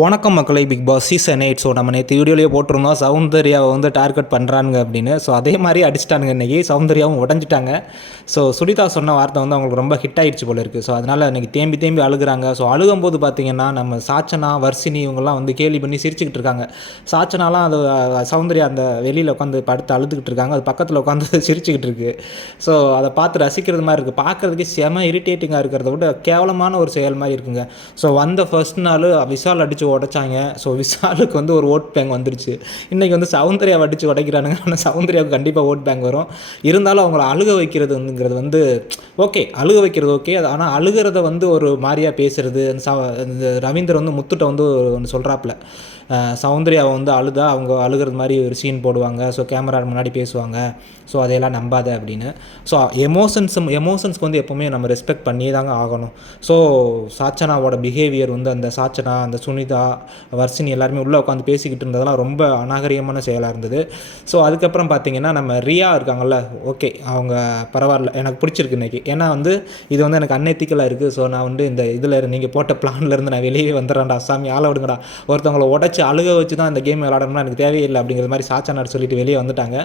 வணக்கம் மக்களை Bigg Boss season eight so நம்ம நேற்று வீடியோலேயே போட்டிருந்தோம். சௌந்தர்யாவை வந்து டார்கெட் பண்ணுறாங்க அப்படின்னு. ஸோ அதே மாதிரி அடிச்சிட்டானுங்க இன்றைக்கி சௌந்தர்யாவும் உடஞ்சிட்டாங்க. ஸோ சுனிதா சொன்ன வார்த்தை வந்து அவங்களுக்கு ரொம்ப ஹிட் ஆயிடுச்சு போல இருக்குது ஸோ அதனால் இன்றைக்கி தேம்பி தேம்பி அழுகுறாங்க. ஸோ அழுகும்போது பார்த்திங்கன்னா நம்ம சாச்சனா வர்ஷினி இவங்கெல்லாம் வந்து கேலி பண்ணி சிரிச்சுக்கிட்டு இருக்காங்க. சாச்சனாலாம் அது சௌந்தர்யா அந்த வெளியில் உட்காந்து படுத்து அழுதுகிட்டு இருக்காங்க. அது பக்கத்தில் உட்காந்து சிரிச்சுக்கிட்டு இருக்கு. ஸோ அதை பார்த்து ரசிக்கிறது மாதிரி இருக்குது பார்க்குறதுக்கு செம இரிட்டேட்டிங்காக இருக்கிறத விட கேவலமான ஒரு செயல் மாதிரி இருக்குங்க. ஸோ வந்த ஃபர்ஸ்ட் நாள் விஷால் அடித்து உடைச்சாங்க. ஸோ விஷாலுக்கு வந்து ஒரு ஓட் பேங்க் வந்துருச்சு. இன்றைக்கி வந்து சௌந்தர்யாவை அடித்து உடைக்கிறானுங்க. ஆனால் சௌந்தர்யாவுக்கு கண்டிப்பாக ஓட் பேங்க் வரும். இருந்தாலும் அவங்கள அழுக வைக்கிறதுங்கிறது வந்து ஓகே அழுக வைக்கிறது ஓகே அது ஆனால் அழுகிறத வந்து ஒரு மாதிரியாக பேசுகிறது அந்த இந்த ரவீந்தர் வந்து முத்துட்ட வந்து ஒன்று சொல்கிறாப்புல சௌந்தர்யாவை வந்து அழுதா அவங்க அழுகிறது மாதிரி ஒரு சீன் போடுவாங்க. ஸோ கேமரா முன்னாடி பேசுவாங்க. ஸோ அதையெல்லாம் நம்பாத அப்படின்னு. ஸோ எமோஷன்ஸ் எமோஷன்ஸ்க்கு வந்து எப்போவுமே நம்ம ரெஸ்பெக்ட் பண்ணியே தாங்க ஆகணும். ஸோ சாச்சனாவோட பிஹேவியர் வந்து அந்த சாச்சனா அந்த சுனிதா வர்ஷினி எல்லாருமே உள்ளே உட்காந்து பேசிக்கிட்டு இருந்ததெல்லாம் ரொம்ப அநாகரிகமான செயலாக இருந்தது. ஸோ அதுக்கப்புறம் பார்த்தீங்கன்னா நம்ம ரியா இருக்காங்கல்ல ஓகே அவங்க பரவாயில்ல எனக்கு பிடிச்சிருக்கு இன்னைக்கு. ஏன்னா வந்து இது வந்து எனக்கு அன்எத்திக்கலாக இருக்குது ஸோ நான் வந்து இந்த இதில் நீங்கள் போட்ட பிளான்லேருந்து நான் வெளியே வந்துடுறேன்டா சாமி ஆள விடுங்கடா. ஒருத்தவங்கள உடச்சி அழுக வச்சு தான் இந்த கேம் விளாடணும்னா எனக்கு தேவையில்லை அப்படிங்கிற மாதிரி சாச்சானார் சொல்லிட்டு வெளியே வந்துட்டாங்க.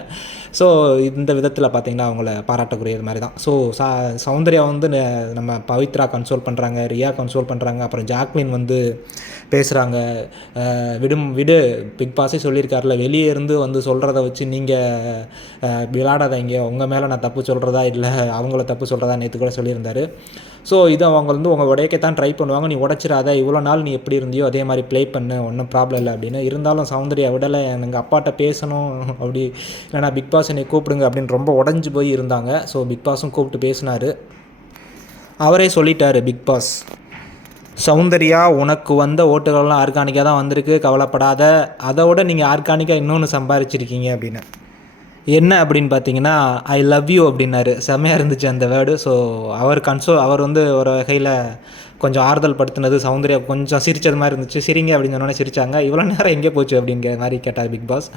ஸோ இந்த விதத்தில் பார்த்தீங்கன்னா அவங்கள பாராட்டக்கூடியது மாதிரி தான் ஸோ சா சௌந்தர்யா வந்து நம்ம பவித்ரா கன்சோல் பண்ணுறாங்க ரியா கன்சோல் பண்ணுறாங்க அப்புறம் ஜாக்லின் வந்து பேசுகிறாங்க விடும் விடு. பிக் பாஸே சொல்லியிருக்காருல வெளியே இருந்து வந்து சொல்கிறத வச்சு நீங்கள் விளாடாதீங்க உங்கள் மேலே நான் தப்பு சொல்கிறதா இல்லை அவங்கள தப்பு சொல்கிறதா நேற்று கூட சொல்லியிருந்தார். ஸோ இது அவங்க வந்து உங்கள் உடையக்க தான் ட்ரை பண்ணுவாங்க. நீ உடைச்சிடாத. இவ்வளோ நாள் நீ எப்படி இருந்தியோ அதே மாதிரி ப்ளே பண்ணு. ஒன்றும் ப்ராப்ளம் இல்லை அப்படின்னு. இருந்தாலும் சௌந்தர்யா விடலை. எங்கள் அப்பாட்ட பேசணும். அப்படி இல்லைனா பிக் பாஸ் என்னை கூப்பிடுங்க அப்படின்னு ரொம்ப உடஞ்சி போய் இருந்தாங்க. ஸோ பிக் பாஸும் கூப்பிட்டு பேசினார். அவரே சொல்லிட்டாரு பிக் பாஸ். சௌந்தர்யா உனக்கு வந்த ஓட்டுகள்லாம் ஆர்கானிக்காக தான் வந்திருக்கு கவலைப்படாத. அதை விட நீங்கள் ஆர்கானிக்காக இன்னொன்று சம்பாரிச்சிருக்கீங்க அப்படின்னு. என்ன அப்படின்னு பார்த்தீங்கன்னா ஐ லவ் யூ அப்படின்னாரு. செம்மையாக இருந்துச்சு அந்த வேர்டு. ஸோ அவர் கன்சோ அவர் வந்து ஒரு வகையில் கொஞ்சம் ஆறுதல் படுத்தினது சௌந்தர்யா கொஞ்சம் சிரிச்சது மாதிரி இருந்துச்சு. சிரிங்க அப்படின்னு சொன்னோன்னே சிரிச்சாங்க. இவ்வளோ நேரம் எங்கே போச்சு அப்படிங்கிற மாதிரி கேட்டார் பிக் பாஸ்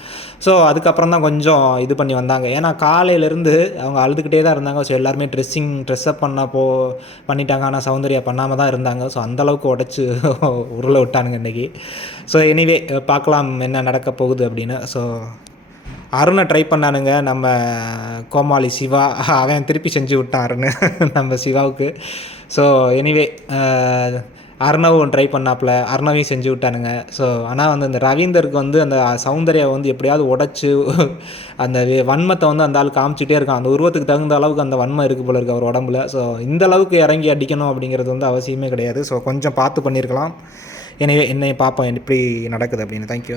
ஸோ அதுக்கப்புறம் தான் கொஞ்சம் இது பண்ணி வந்தாங்க. ஏன்னா காலையிலேருந்து அவங்க அழுதுகிட்டே தான் இருந்தாங்க. ஸோ எல்லாருமே ட்ரெஸ்ஸிங் ட்ரெஸ்அப் பண்ண போ பண்ணிட்டாங்க. ஆனால் சௌந்தர்யா பண்ணாமல் தான் இருந்தாங்க. ஸோ அந்தளவுக்கு உடச்சி உருளை விட்டானுங்க இன்றைக்கி ஸோ எனிவே பார்க்கலாம் என்ன நடக்க போகுது அப்படின்னு. ஸோ அருணை ட்ரை பண்ணானுங்க. நம்ம கோமாளி சிவா. அவன் திருப்பி செஞ்சு விட்டான் அருண். நம்ம சிவாவுக்கு. ஸோ எனிவே அர்ணவும் ட்ரை பண்ணாப்புல அர்ணவையும் செஞ்சு விட்டானுங்க. ஸோ ஆனால் வந்து அந்த ரவீந்தருக்கு வந்து அந்த சௌந்தர்யா வந்து எப்படியாவது உடச்சி அந்த வன்மத்தை வந்து அந்த ஆள் காமிச்சிட்டே இருக்கான். அந்த உருவத்துக்கு தகுந்த அளவுக்கு அந்த வன்மம் இருக்குது போல இருக்கு அவர் உடம்புல. ஸோ இந்த அளவுக்கு இறங்கி அடிக்கணும் அப்படிங்கிறது வந்து அவசியமே கிடையாது. ஸோ கொஞ்சம் பார்த்து பண்ணியிருக்கலாம். எனவே என்னை பார்ப்போம். எப்படி நடக்குது அப்படின்னு. தேங்க்யூ